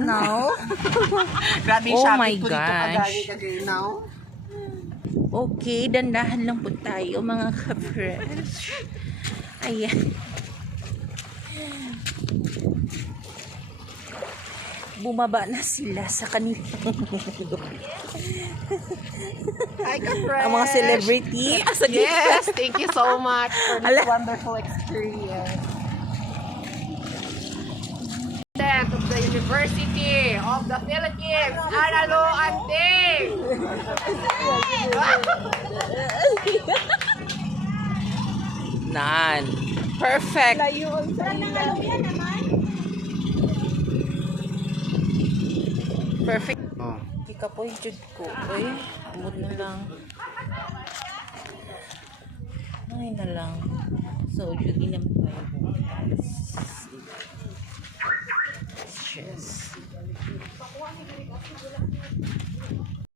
now. Grabe Oh shopping my ko dito gosh. kagaya now. Okay, dandahan lang po tayo mga ka-fresh. Ayan. Bumaba na sila sa kanilang Hi, ka-fresh. ang mga celebrity. Yes, thank you so much for this Ala. wonderful experience. President of the University of the Philippines, Analu Anting! Nan. Perfect. Perfect. Oh. Ika po yung jud ko. Uy, amod na lang. Ay na lang. So, jud naman tayo bukas. Stress.